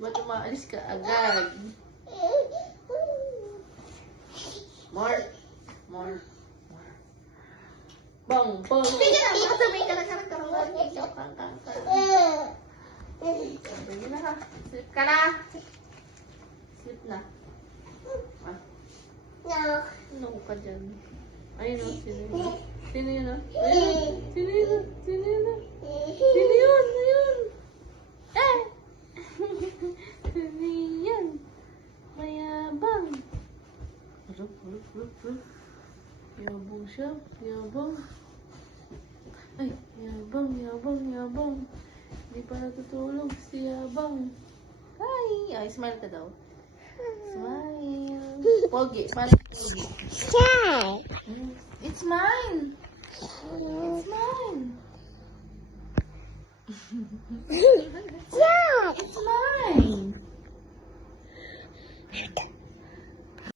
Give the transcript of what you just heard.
Ba't umaalis ka agad? More. Bang. Sige na, makasabay ka na karang-karang. Sige na ha. Sleep ka na. Sleep na. Ah. No. Ano ka dyan? Ayun o, sino yun? Sino yun o? Ayun. Sino yun? Sino yun? Sino yun? Ayun. Eh! Sino yun? Mayabang. Rup. Yabang siya. Yabang. Ay, yabang. Hindi pa natutulog si Yabang. Hi! Ay, smile ka daw. Smile. Pogi. Paano pogi? It's mine. It's mine.